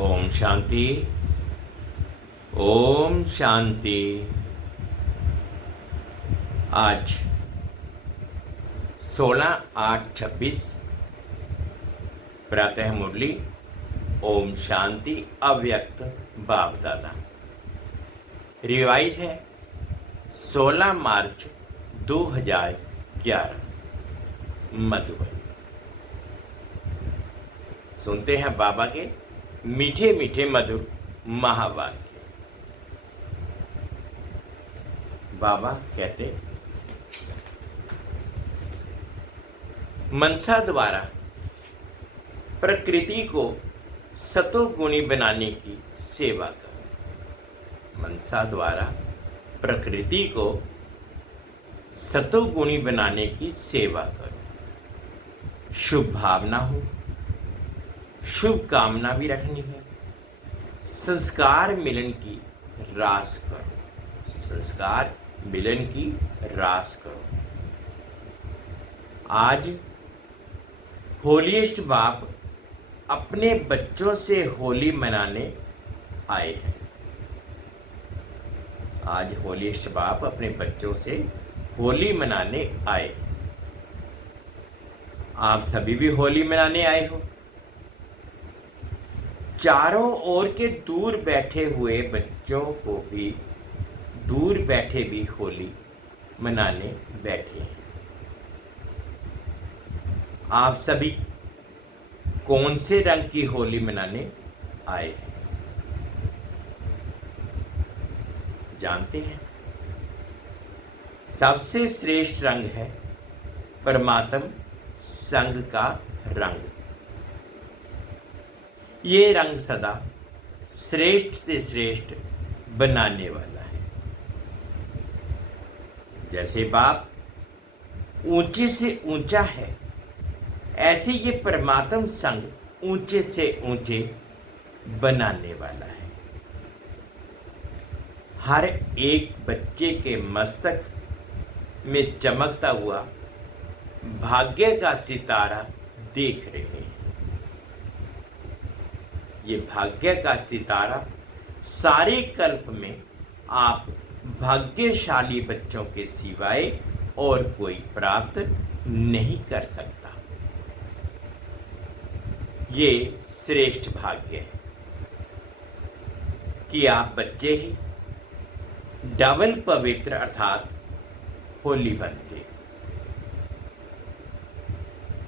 ओम शांति। ओम शांति। आज 16/8/26 प्रातः मुरली। ओम शांति अव्यक्त बाप दादा। रिवाइज है 16 मार्च 2011 मधुबन। सुनते हैं बाबा के मीठे मीठे मधुर महावाक्य। बाबा कहते, मनसा द्वारा प्रकृति को सतोगुणी बनाने की सेवा करो। मनसा द्वारा प्रकृति को सतोगुणी बनाने की सेवा करो। शुभ भावना हो, शुभ कामना भी रखनी है। संस्कार मिलन की रास करो। संस्कार मिलन की रास करो। आज होलीस्ट बाप अपने बच्चों से होली मनाने आए हैं। आज होलीस्ट बाप अपने बच्चों से होली मनाने आए हैं। आप सभी भी होली मनाने आए हो। चारों ओर के दूर बैठे हुए बच्चों को भी दूर बैठे भी होली मनाने बैठे हैं। आप सभी कौन से रंग की होली मनाने आए हैं जानते हैं? सबसे श्रेष्ठ रंग है परमात्म संग का रंग। ये रंग सदा श्रेष्ठ से श्रेष्ठ बनाने वाला है। जैसे बाप ऊंचे से ऊंचा है, ऐसे ये परमात्म संग ऊंचे से ऊंचे बनाने वाला है। हर एक बच्चे के मस्तक में चमकता हुआ भाग्य का सितारा देख रहे हैं। ये भाग्य का सितारा सारे कल्प में आप भाग्यशाली बच्चों के सिवाय और कोई प्राप्त नहीं कर सकता। ये श्रेष्ठ भाग्य है कि आप बच्चे ही डबल पवित्र अर्थात होली बनते।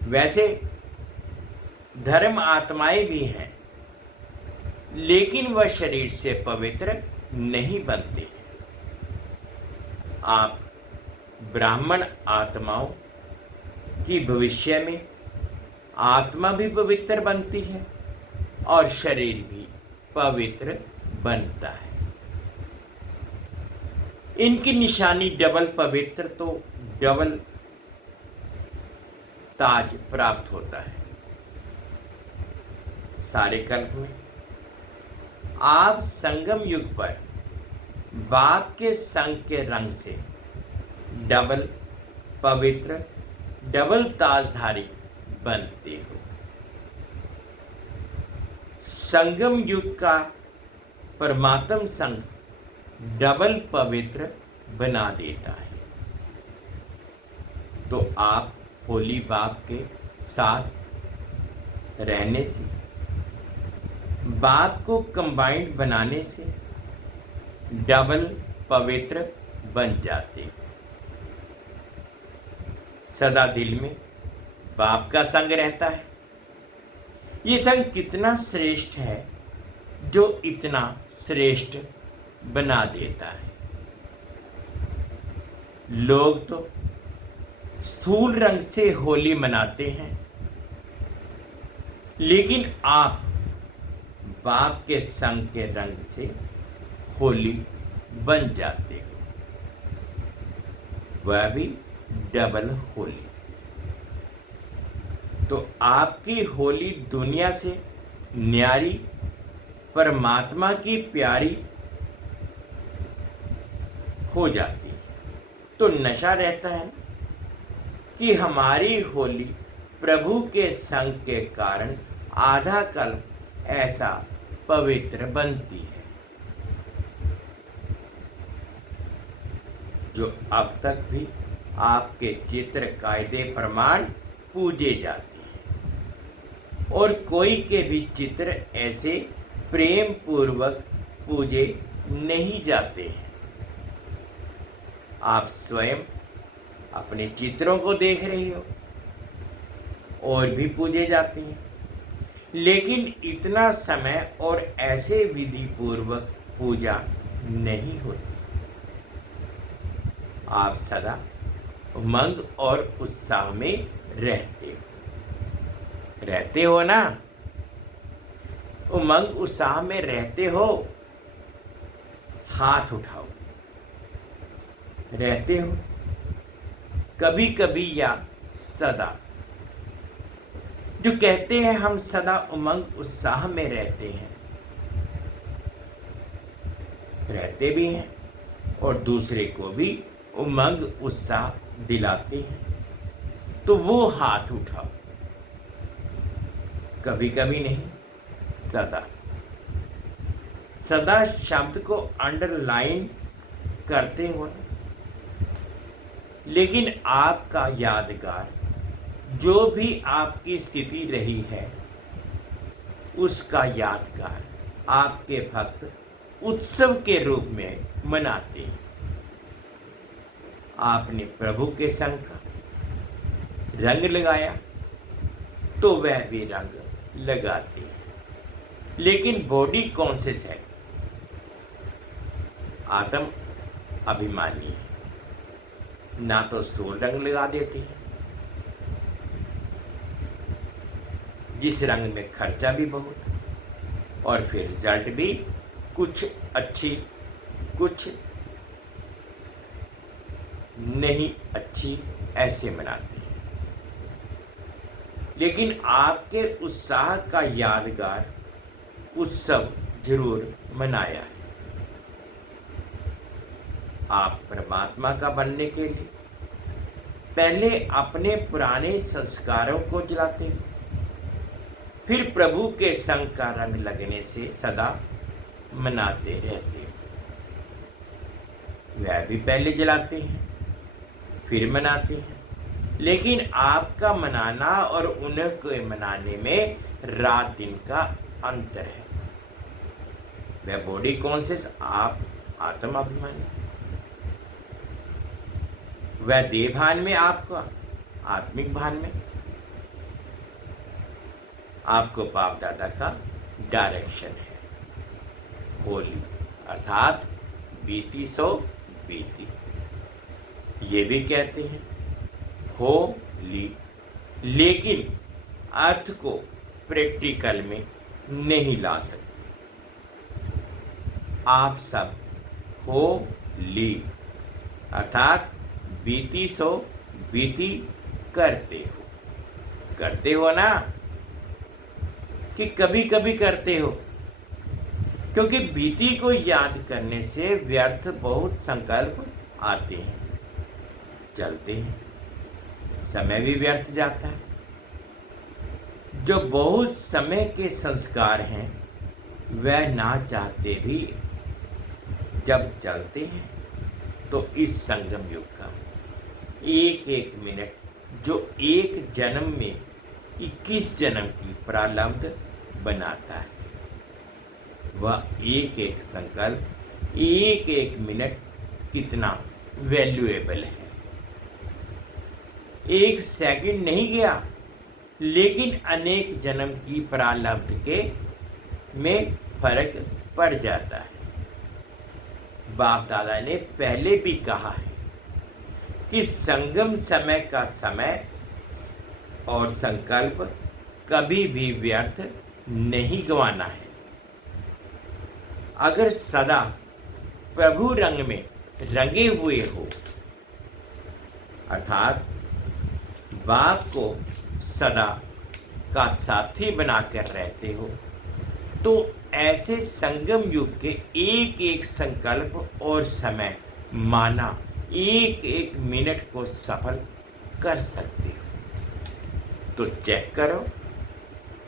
वैसे धर्म आत्माएं भी हैं, लेकिन वह शरीर से पवित्र नहीं बनते हैं। आप ब्राह्मण आत्माओं की भविष्य में आत्मा भी पवित्र बनती है और शरीर भी पवित्र बनता है। इनकी निशानी डबल पवित्र तो डबल ताज प्राप्त होता है। सारे कल्प में आप संगम युग पर बाप के संग के रंग से डबल पवित्र डबल ताजधारी बनते हो। संगम युग का परमात्म संग डबल पवित्र बना देता है। तो आप होली बाप के साथ रहने से, बाप को कंबाइंड बनाने से डबल पवित्र बन जाते। सदा दिल में बाप का संग रहता है। ये संग कितना श्रेष्ठ है जो इतना श्रेष्ठ बना देता है। लोग तो स्थूल रंग से होली मनाते हैं, लेकिन आप बाप के संग के रंग से होली बन जाते हो, वह भी डबल होली। तो आपकी होली दुनिया से न्यारी, परमात्मा की प्यारी हो जाती है। तो नशा रहता है कि हमारी होली प्रभु के संग के कारण आधा कल्प ऐसा पवित्र बनती है। जो अब तक भी आपके चित्र कायदे प्रमाण पूजे जाते हैं और कोई के भी चित्र ऐसे प्रेम पूर्वक पूजे नहीं जाते हैं। आप स्वयं अपने चित्रों को देख रहे हो और भी पूजे जाते हैं, लेकिन इतना समय और ऐसे विधि पूर्वक पूजा नहीं होती। आप सदा उमंग और उत्साह में रहते हो ना? उमंग उत्साह में रहते हो? हाथ उठाओ। रहते हो कभी कभी या सदा? जो कहते हैं हम सदा उमंग उत्साह में रहते हैं, रहते भी हैं और दूसरे को भी उमंग उत्साह दिलाते हैं, तो वो हाथ उठाओ। कभी कभी नहीं, सदा। सदा शब्द को अंडरलाइन करते हो ना? लेकिन आपका यादगार जो भी आपकी स्थिति रही है, उसका यादगार आपके भक्त उत्सव के रूप में मनाते हैं। आपने प्रभु के संग का रंग लगाया तो वह भी रंग लगाते हैं, लेकिन बॉडी कॉन्शियस है, आत्म अभिमानी है, ना तो स्थूल रंग लगा देते हैं, जिस रंग में खर्चा भी बहुत और फिर रिजल्ट भी कुछ अच्छी कुछ नहीं अच्छी, ऐसे मनाते हैं। लेकिन आपके उत्साह का यादगार उत्सव जरूर मनाया है। आप परमात्मा का बनने के लिए पहले अपने पुराने संस्कारों को जलाते हैं, फिर प्रभु के संग का रंग लगने से सदा मनाते रहते हैं। वह भी पहले जलाते हैं फिर मनाते हैं, लेकिन आपका मनाना और उन्हें को मनाने में रात दिन का अंतर है। वह बॉडी कॉन्शियस, आप आत्म अभिमानी। वह देह भान में, आपका आत्मिक भान में। आपको बाप दादा का डायरेक्शन है। होली अर्थात बीती सो बीती, ये भी कहते हैं हो ली, लेकिन अर्थ को प्रैक्टिकल में नहीं ला सकते। आप सब हो ली अर्थात बीती सो बीती करते हो ना? कि कभी कभी करते हो, क्योंकि बीती को याद करने से व्यर्थ बहुत संकल्प आते हैं, चलते हैं, समय भी व्यर्थ जाता है। जो बहुत समय के संस्कार हैं, वह ना चाहते भी जब चलते हैं, तो इस संगम युग का एक एक मिनट जो एक जन्म में 21 जन्म की प्रारब्ध बनाता है, वह एक एक संकल्प, एक एक मिनट कितना वैल्यूएबल है। एक सेकंड नहीं गया, लेकिन अनेक जन्म की प्रारब्ध के में फर्क पड़ जाता है। बाप दादा ने पहले भी कहा है कि संगम समय का समय और संकल्प कभी भी व्यर्थ नहीं गंवाना है। अगर सदा प्रभु रंग में रंगे हुए हो, अर्थात बाप को सदा का साथी बनाकर रहते हो, तो ऐसे संगम युग के एक एक संकल्प और समय माना एक एक मिनट को सफल कर सकते हो। तो चेक करो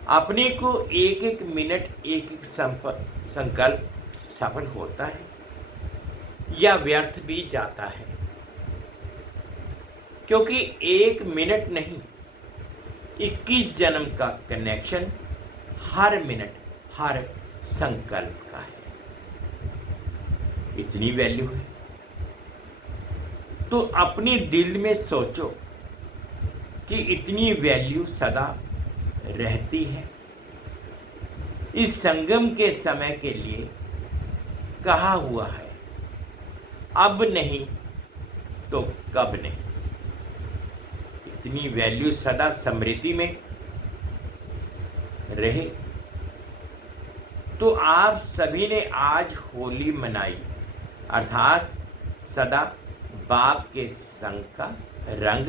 अपने को एक एक मिनट एक एक संकल्प सफल होता है या व्यर्थ भी जाता है, क्योंकि एक मिनट नहीं 21 जन्म का कनेक्शन हर मिनट हर संकल्प का है। इतनी वैल्यू है तो अपने दिल में सोचो कि इतनी वैल्यू सदा रहती है। इस संगम के समय के लिए कहा हुआ है, अब नहीं तो कब नहीं। इतनी वैल्यू सदा स्मृति में रहे। तो आप सभी ने आज होली मनाई, अर्थात सदा बाप के संग का रंग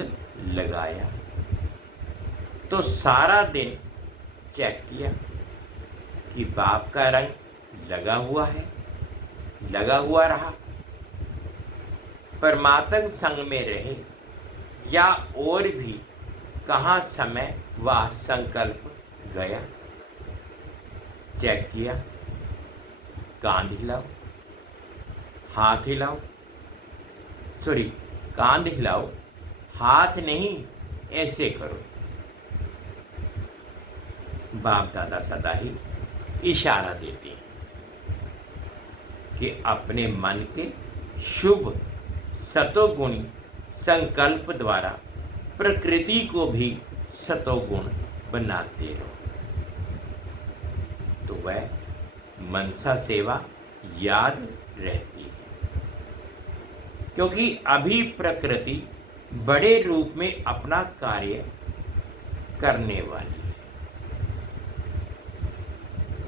लगाया। तो सारा दिन चेक किया कि बाप का रंग लगा हुआ है, लगा हुआ रहा। परमात्मा संग में रहे या और भी कहाँ समय व संकल्प गया। चेक किया। कांध हिलाओ, हाथ हिलाओ, सॉरी कांध हिलाओ, हाथ नहीं, ऐसे करो। बाप दादा सदा ही इशारा देते हैं कि अपने मन के शुभ सतोगुणी संकल्प द्वारा प्रकृति को भी सतोगुण बनाते रहो। तो वह मनसा सेवा याद रहती है, क्योंकि अभी प्रकृति बड़े रूप में अपना कार्य करने वाली है।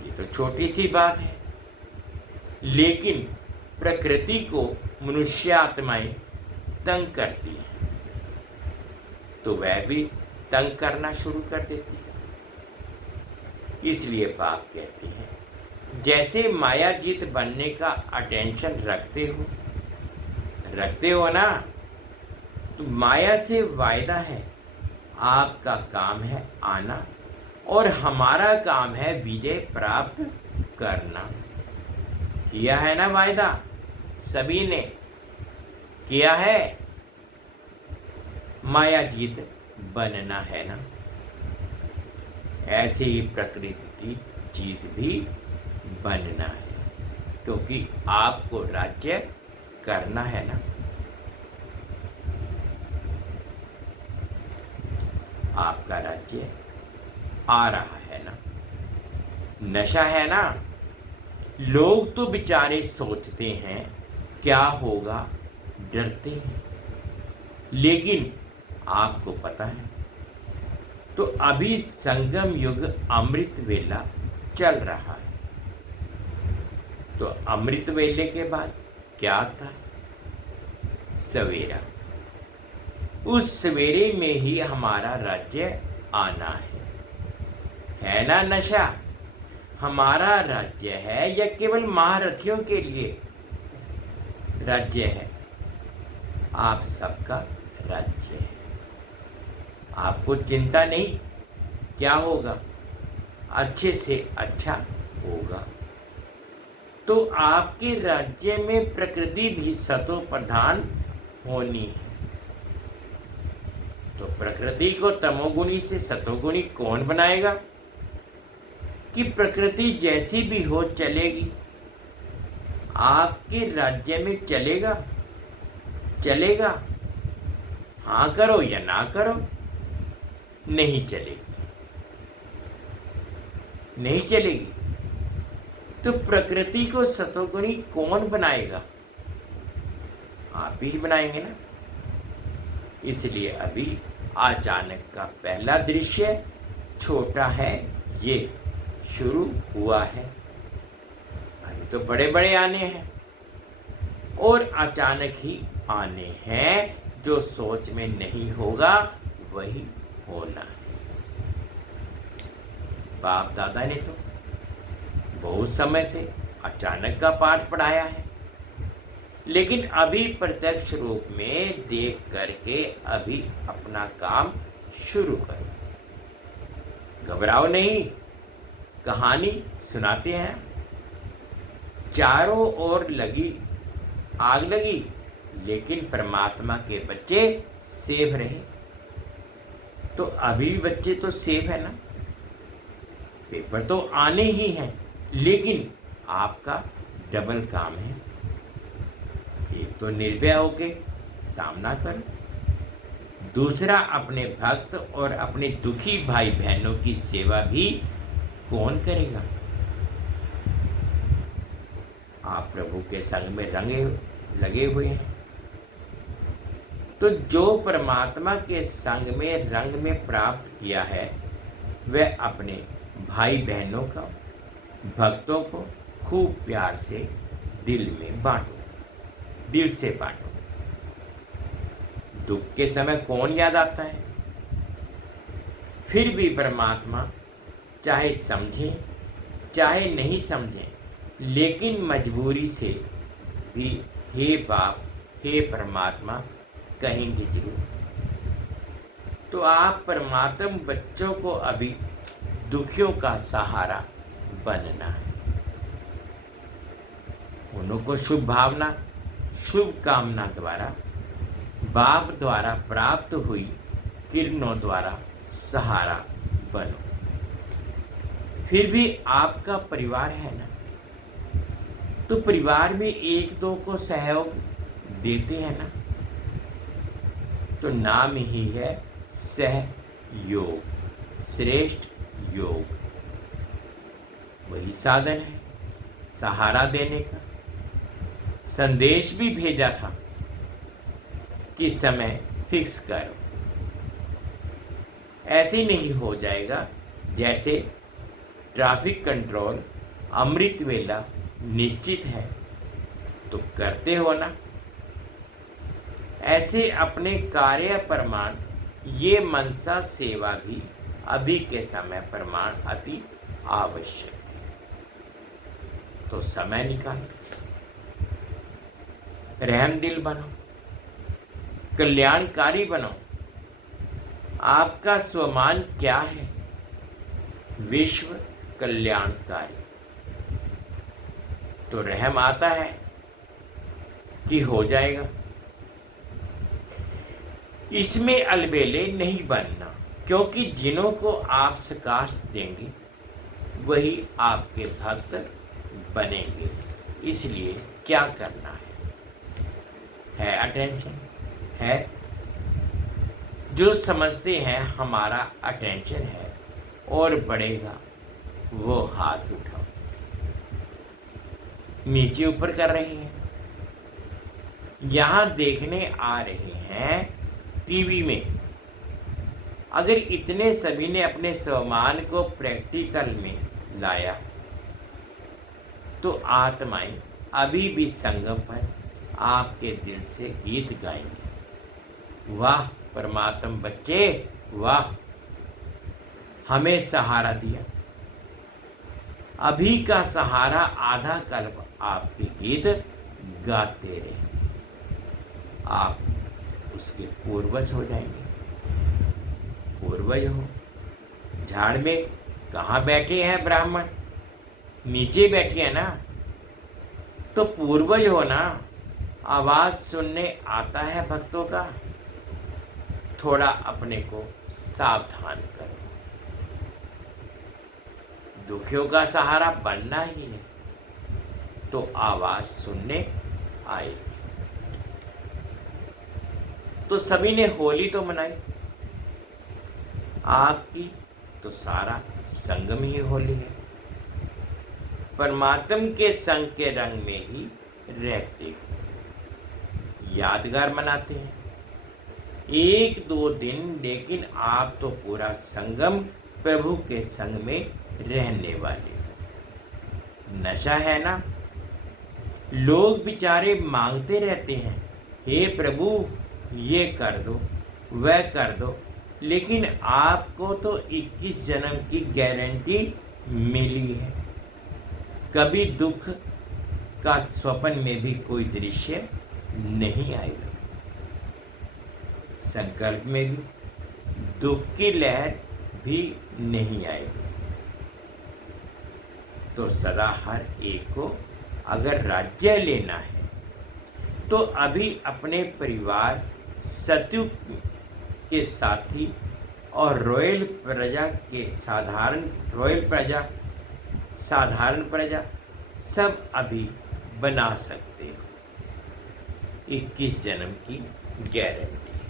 ये तो छोटी सी बात है, लेकिन प्रकृति को मनुष्य आत्माएं तंग करती है तो वह भी तंग करना शुरू कर देती है। इसलिए बाप कहते हैं, जैसे मायाजीत बनने का अटेंशन रखते हो ना, तो माया से वायदा है, आपका काम है आना और हमारा काम है विजय प्राप्त करना। किया है ना वायदा, सभी ने किया है। मायाजीत बनना है ना। ऐसे ही प्रकृति की जीत भी बनना है, क्योंकि आपको राज्य करना है ना। आपका राज्य आ रहा है ना। नशा है ना। लोग तो बेचारे सोचते हैं क्या होगा, डरते हैं, लेकिन आपको पता है। तो अभी संगम युग अमृत वेला चल रहा है। तो अमृत वेले के बाद क्या आता है? सवेरा। उस सवेरे में ही हमारा राज्य आना है ना। नशा हमारा राज्य है या केवल महारथियों के लिए राज्य है? आप सबका राज्य है। आपको चिंता नहीं, क्या होगा, अच्छे से अच्छा होगा। तो आपके राज्य में प्रकृति भी सतो प्रधान होनी है। तो प्रकृति को तमोगुणी से सतोगुणी कौन बनाएगा? कि प्रकृति जैसी भी हो चलेगी। आपके राज्य में चलेगा। हाँ करो या ना करो, नहीं चलेगी। तो प्रकृति को सतोगुणी कौन बनाएगा? आप ही बनाएंगे ना। इसलिए अभी अचानक का पहला दृश्य छोटा है, ये शुरू हुआ है। अभी तो बड़े बड़े आने हैं और अचानक ही आने हैं। जो सोच में नहीं होगा वही होना है। बाप दादा ने तो बहुत समय से अचानक का पाठ पढ़ाया है, लेकिन अभी प्रत्यक्ष रूप में देख करके अभी अपना काम शुरू करो। घबराओ नहीं, कहानी सुनाते हैं। चारों ओर लगी आग लगी, लेकिन परमात्मा के बच्चे सेफ रहे। तो अभी भी बच्चे तो सेफ है ना, पेपर तो आने ही हैं, लेकिन आपका डबल काम है। एक तो निर्भय होके सामना करो, दूसरा अपने भक्त और अपने दुखी भाई बहनों की सेवा भी कौन करेगा। आप प्रभु के संग में लगे हुए हैं, तो जो परमात्मा के संग में रंग में प्राप्त किया है वह अपने भाई बहनों का, भक्तों को खूब प्यार से दिल में बांटो, दिल से बांटो। दुख के समय कौन याद आता है? फिर भी परमात्मा चाहे समझे चाहे नहीं समझे, लेकिन मजबूरी से भी हे बाप हे परमात्मा कहेंगे जरूर। तो आप परमात्मा बच्चों को अभी दुखियों का सहारा बनना है। उनको शुभ भावना शुभ कामना द्वारा बाप द्वारा प्राप्त हुई किरणों द्वारा सहारा बनो। फिर भी आपका परिवार है ना, तो परिवार में एक दो को सहयोग देते हैं ना, तो नाम ही है सहयोग, श्रेष्ठ योग। वही साधन है सहारा देने का। संदेश भी भेजा था कि समय फिक्स करो, ऐसे नहीं हो जाएगा जैसे ट्रैफिक कंट्रोल अमृत वेला निश्चित है तो करते हो ना, ऐसे अपने कार्य प्रमाण ये मनसा सेवा भी अभी के समय प्रमाण अति आवश्यक है। तो समय निकालो, रहमदिल बनो, कल्याणकारी बनो। आपका स्वमान क्या है? विश्व कल्याणकारी। तो रहम आता है कि हो जाएगा। इसमें अलबेले नहीं बनना, क्योंकि जिन्हों को आप सकाश देंगे वही आपके भक्त बनेंगे। इसलिए क्या करना है अटेंशन है। जो समझते हैं हमारा अटेंशन है और बढ़ेगा, वो हाथ उठाओ। नीचे ऊपर कर रहे हैं, यहाँ देखने आ रहे हैं टीवी में। अगर इतने सभी ने अपने स्वमान को प्रैक्टिकल में लाया तो आत्माएं अभी भी संगम पर आपके दिल से गीत गाएंगे। वाह परमात्मा बच्चे, वाह हमें सहारा दिया। अभी का सहारा आधा कल्प आपके गीत गाते रहेंगे। आप उसके पूर्वज हो जाएंगे। पूर्वज हो। झाड़ में कहाँ बैठे हैं ब्राह्मण? नीचे बैठे हैं ना, तो पूर्वज हो ना। आवाज सुनने आता है भक्तों का। थोड़ा अपने को सावधान करो। दुखियों का सहारा बनना ही है, तो आवाज सुनने आए। तो सभी ने होली तो मनाई, आपकी तो सारा संगम ही होली है। परमात्मा के संग के रंग में ही रहते हो, यादगार मनाते हैं 1-2 दिन, लेकिन आप तो पूरा संगम प्रभु के संग में रहने वाले हो। नशा है ना। लोग बेचारे मांगते रहते हैं, हे प्रभु ये कर दो वह कर दो, लेकिन आपको तो 21 जन्म की गारंटी मिली है। कभी दुख का स्वप्न में भी कोई दृश्य नहीं आएगा। संकल्प में भी दुख की लहर भी नहीं आएगी। तो सदा हर एक को अगर राज्य लेना है तो अभी अपने परिवार, सतयुग के साथी और रॉयल साधारण प्रजा सब अभी बना सकते हो। 21 जन्म की गारंटी है।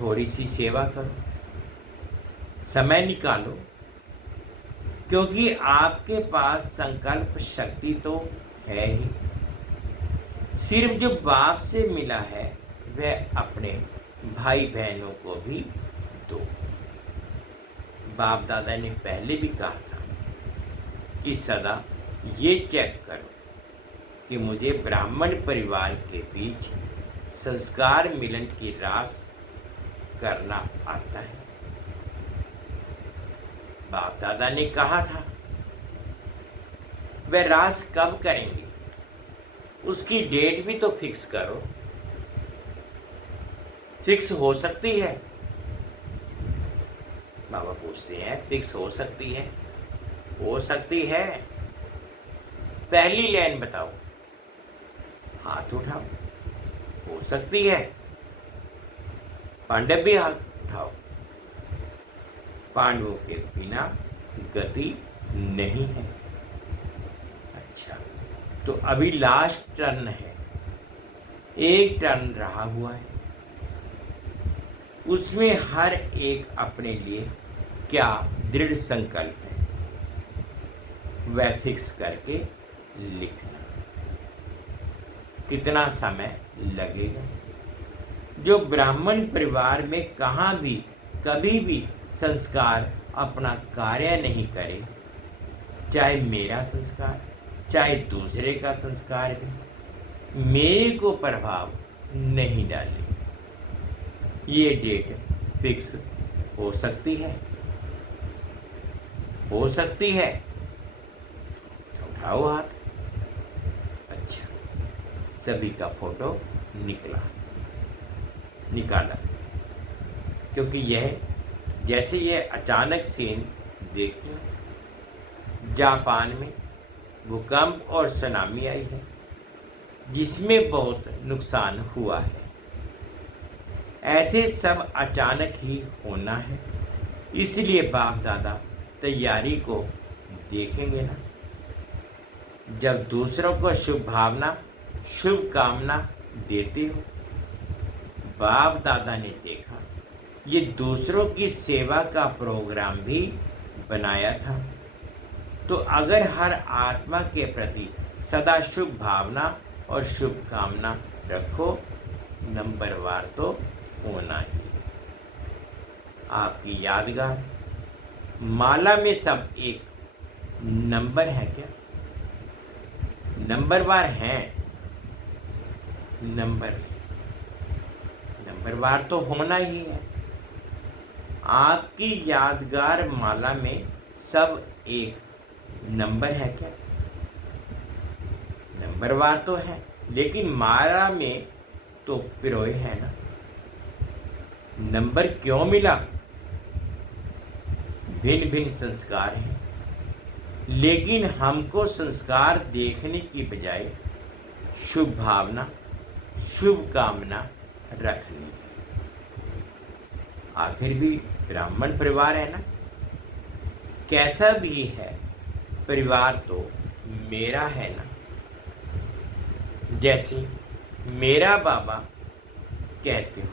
थोड़ी सी सेवा करो, समय निकालो, क्योंकि आपके पास संकल्प शक्ति तो है ही। सिर्फ जो बाप से मिला है वह अपने भाई बहनों को भी दो। बाप दादा ने पहले भी कहा था कि सदा ये चेक करो कि मुझे ब्राह्मण परिवार के बीच संस्कार मिलन की रास करना आता है। बाप दादा ने कहा था वह रास कब करेंगे, उसकी डेट भी तो फिक्स करो। फिक्स हो सकती है? बाबा पूछते हैं, फिक्स हो सकती है? हो सकती है। पहली लाइन बताओ, हाथ उठाओ। हो सकती है। पांडव भी हाथ उठाओ। पांडवों के बिना गति नहीं है। अच्छा, तो अभी लास्ट टर्न है, एक टर्न रहा हुआ है, उसमें हर एक अपने लिए क्या दृढ़ संकल्प है वह फिक्स करके लिखना। कितना समय लगेगा? जो ब्राह्मण परिवार में कहाँ भी कभी भी संस्कार अपना कार्य नहीं करे, चाहे मेरा संस्कार चाहे दूसरे का संस्कार भी मेरे को प्रभाव नहीं डाले, ये डेट फिक्स हो सकती है। हो सकती है तो उठाओ हाथ। अच्छा, सभी का फोटो निकाला, क्योंकि यह जैसे यह अचानक सीन देखिए, जापान में भूकंप और सुनामी आई है जिसमें बहुत नुकसान हुआ है। ऐसे सब अचानक ही होना है, इसलिए बाप दादा तैयारी को देखेंगे ना। जब दूसरों को शुभ कामना देते हो, बाप दादा ने देखा ये दूसरों की सेवा का प्रोग्राम भी बनाया था, तो अगर हर आत्मा के प्रति सदा शुभ भावना और शुभकामना रखो, नंबरवार तो होना ही है। आपकी यादगार माला में सब एक नंबर है क्या? नंबरवार हैं? नंबरवार तो होना ही है। आपकी यादगार माला में सब एक नंबर है क्या? नंबरवार तो है, लेकिन माला में तो पिरोए है ना। नंबर क्यों मिला? भिन्न भिन्न संस्कार हैं, लेकिन हमको संस्कार देखने की बजाय शुभ भावना शुभ कामना रखनी है। आखिर भी ब्राह्मण परिवार है ना, कैसा भी है परिवार तो मेरा है ना। जैसे मेरा बाबा कहते हो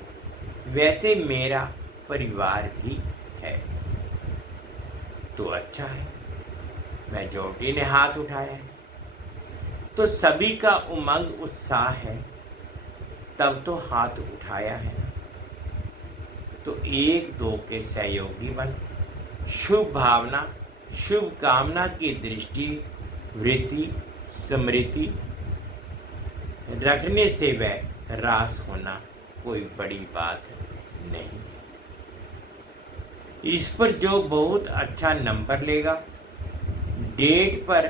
वैसे मेरा परिवार भी है, तो अच्छा है। मेजॉरिटी ने हाथ उठाया है, तो सभी का उमंग उत्साह है, तब तो हाथ उठाया है ना। तो एक दो के सहयोगी बन शुभ भावना शुभ कामना की दृष्टि वृत्ति स्मृति रखने से वह रास होना कोई बड़ी बात नहीं है। इस पर जो बहुत अच्छा नंबर लेगा, डेट पर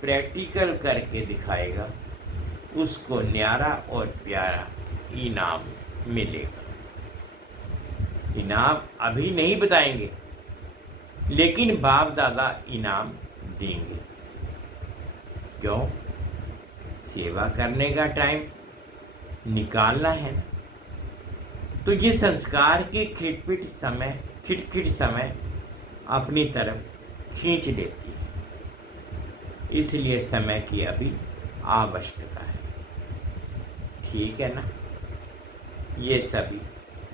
प्रैक्टिकल करके दिखाएगा, उसको न्यारा और प्यारा इनाम मिलेगा। इनाम अभी नहीं बताएंगे, लेकिन बाप दादा इनाम देंगे। क्यों? सेवा करने का टाइम निकालना है ना। तो ये संस्कार के खिटखिट समय अपनी तरफ खींच लेती है, इसलिए समय की अभी आवश्यकता है। ठीक है ना। ये सभी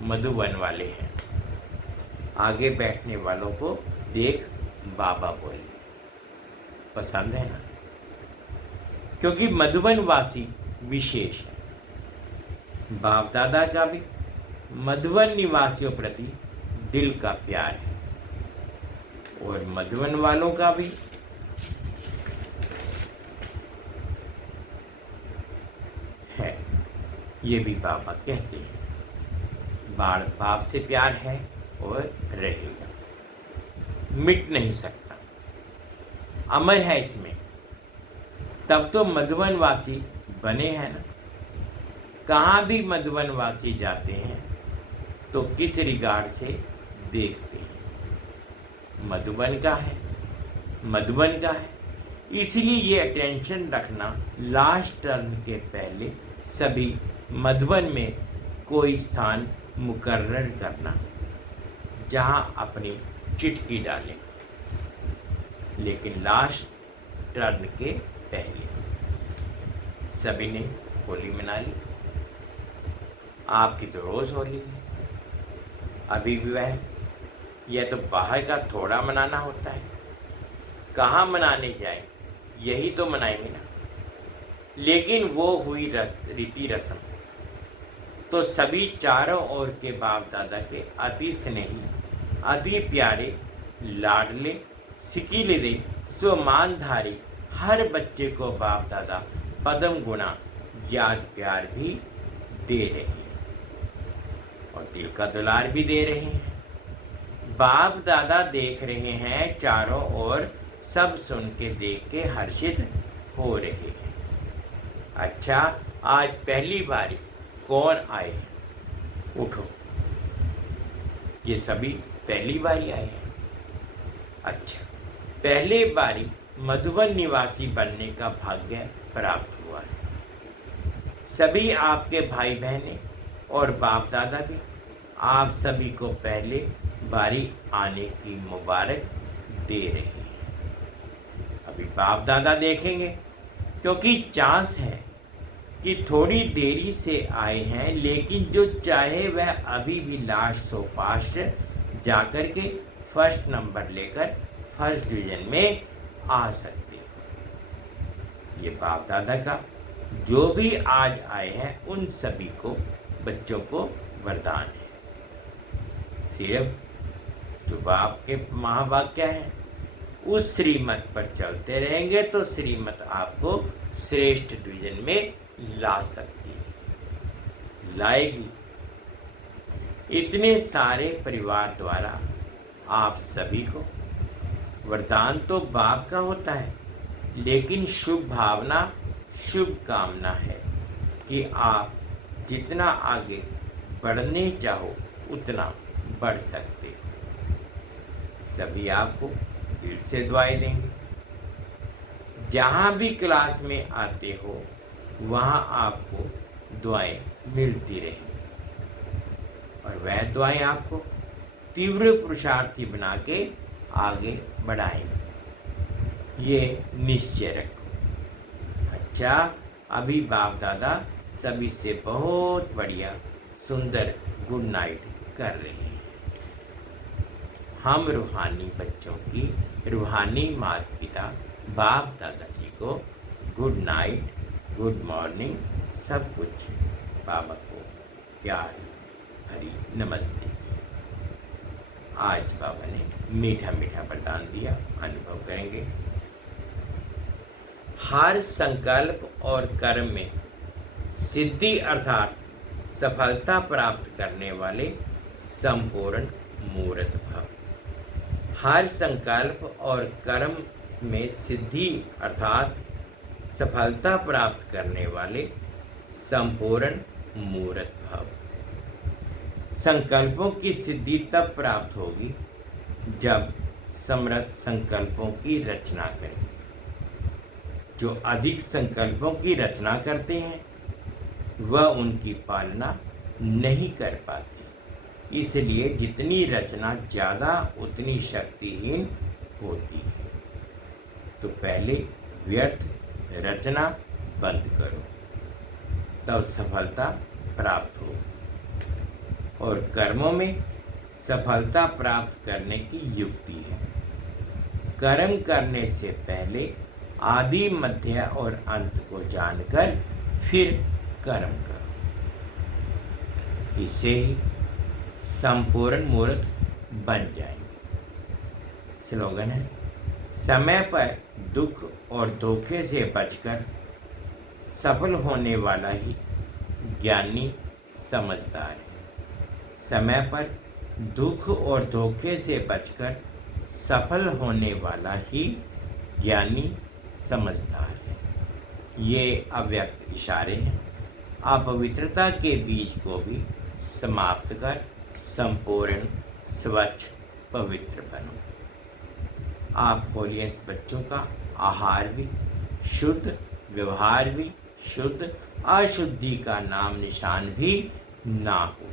मधुबन वाले हैं। आगे बैठने वालों को देख बाबा बोले, पसंद है ना? क्योंकि मधुबन वासी विशेष है। बाप दादा का भी मधुबन निवासियों प्रति दिल का प्यार है, और मधुबन वालों का भी है। ये भी बाबा कहते हैं, बाप से प्यार है और रहेगा, मिट नहीं सकता, अमर है इसमें। तब तो मधुबन वासी बने हैं ना। कहाँ भी मधुबन वासी जाते हैं तो किस रिगार्ड से देखते हैं? मधुबन का है, मधुबन का है। इसलिए ये अटेंशन रखना, लास्ट टर्म के पहले सभी मधुबन में कोई स्थान मुकर्रर करना जहां अपनी चिटकी डालें, लेकिन लास्ट टर्न के पहले। सभी ने होली मना ली। आपकी तो रोज़ होली है। अभी भी वह यह तो बाहर का थोड़ा मनाना होता है। कहाँ मनाने जाए, यही तो मनाएंगे ना। लेकिन वो हुई रीति रस्म तो सभी चारों ओर के बाप दादा के अति स्नेही, अति प्यारे, लाडले, सिकीले, स्वमानधारी हर बच्चे को बाप दादा पदम गुणा याद प्यार भी दे रहे हैं, और दिल का दुलार भी दे रहे हैं। बाप दादा देख रहे हैं चारों ओर, सब सुन के देख के हर्षित हो रहे हैं। अच्छा, आज पहली बारी कौन आए हैं? उठो, ये सभी पहली बारी आए हैं। अच्छा, पहले बारी मधुबन निवासी बनने का भाग्य प्राप्त हुआ है। सभी आपके भाई बहनें और बाप दादा भी आप सभी को पहले बारी आने की मुबारक दे रहे हैं। अभी बाप दादा देखेंगे, क्योंकि चांस है कि थोड़ी देरी से आए हैं, लेकिन जो चाहे वह अभी भी लास्ट सो फास्ट जाकर के फर्स्ट नंबर लेकर फर्स्ट डिवीज़न में आ सकते हैं। ये बाप दादा का जो भी आज आए हैं उन सभी को, बच्चों को वरदान है। सिर्फ जो बाप के महावाक्य हैं उस श्रीमत पर चलते रहेंगे तो श्रीमत आपको श्रेष्ठ डिवीजन में ला सकती है, लाएगी। इतने सारे परिवार द्वारा आप सभी को वरदान तो बाप का होता है, लेकिन शुभ भावना, शुभ कामना है कि आप जितना आगे बढ़ने चाहो उतना बढ़ सकते हो। सभी आपको दिल से दुआएं देंगे। जहाँ भी क्लास में आते हो वहाँ आपको दुआएं मिलती रहेंगी, और वह दुआएं आपको तीव्र पुरुषार्थी बना के आगे बढ़ाएंगे, ये निश्चय रखो। अच्छा, अभी बाप दादा सभी से बहुत बढ़िया सुंदर गुड नाइट कर रहे हैं। हम रूहानी बच्चों की, रूहानी माता पिता बाप दादा जी को गुड नाइट, गुड मॉर्निंग, सब कुछ बाबा को प्यार भरी नमस्ते की। आज बाबा ने मीठा मीठा वरदान दिया, अनुभव करेंगे। हर संकल्प और कर्म में सिद्धि अर्थात सफलता प्राप्त करने वाले संपूर्ण मूर्त भव। हर संकल्प और कर्म में सिद्धि अर्थात सफलता प्राप्त करने वाले संपूर्ण मूर्त भव। संकल्पों की सिद्धि तब प्राप्त होगी जब समर्थ संकल्पों की रचना करेंगे। जो अधिक संकल्पों की रचना करते हैं वह उनकी पालना नहीं कर पाते, इसलिए जितनी रचना ज़्यादा उतनी शक्तिहीन होती है। तो पहले व्यर्थ रचना बंद करो, तब सफलता प्राप्त होगी। और कर्मों में सफलता प्राप्त करने की युक्ति है। कर्म करने से पहले आदि मध्य और अंत को जानकर फिर कर्म करो, इससे ही संपूर्ण मूर्त बन जाएंगे। स्लोगन है, समय पर दुख और धोखे से बचकर सफल होने वाला ही ज्ञानी समझदार है। समय पर दुख और धोखे से बचकर सफल होने वाला ही ज्ञानी समझदार है। ये अव्यक्त इशारे हैं। अपवित्रता के बीज को भी समाप्त कर संपूर्ण स्वच्छ पवित्र बनो। आप होलियंस बच्चों का आहार भी शुद्ध, व्यवहार भी शुद्ध, अशुद्धि का नाम निशान भी ना हो,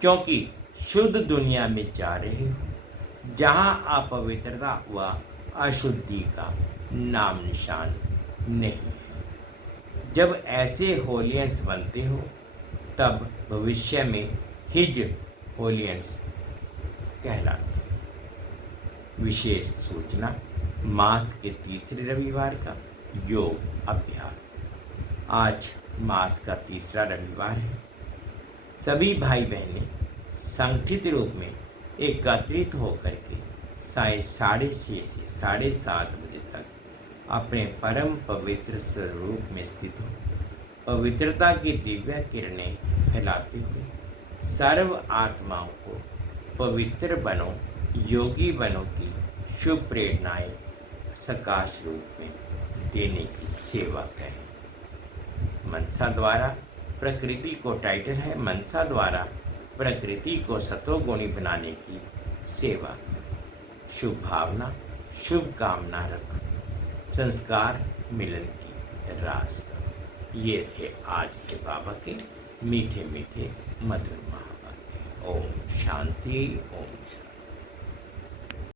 क्योंकि शुद्ध दुनिया में जा रहे हो जहाँ अपवित्रता व अशुद्धि का नाम निशान नहीं है। जब ऐसे होलियंस बनते हो तब भविष्य में हिज होलियंस कहलाते हैं। विशेष सूचना, मास के तीसरे रविवार का योग अभ्यास। आज मास का तीसरा रविवार है। सभी भाई बहनें संगठित रूप में एकत्रित होकर के साय 6:30 से 7:30 बजे तक अपने परम पवित्र स्वरूप में स्थित हो पवित्रता की दिव्य किरणें फैलाते हुए सर्व आत्माओं को पवित्र बनो, योगी बनो की शुभ प्रेरणाएं सकाश रूप में देने की सेवा करें। मनसा द्वारा प्रकृति को टाइटल है, मनसा द्वारा प्रकृति को सतोगुणी बनाने की सेवा करो। शुभ भावना, शुभ कामना रख, संस्कार मिलन की रास करो। ये थे आज के बाबा के मीठे मीठे मधुर महावाक्य। ओम शांति, ओम शांति।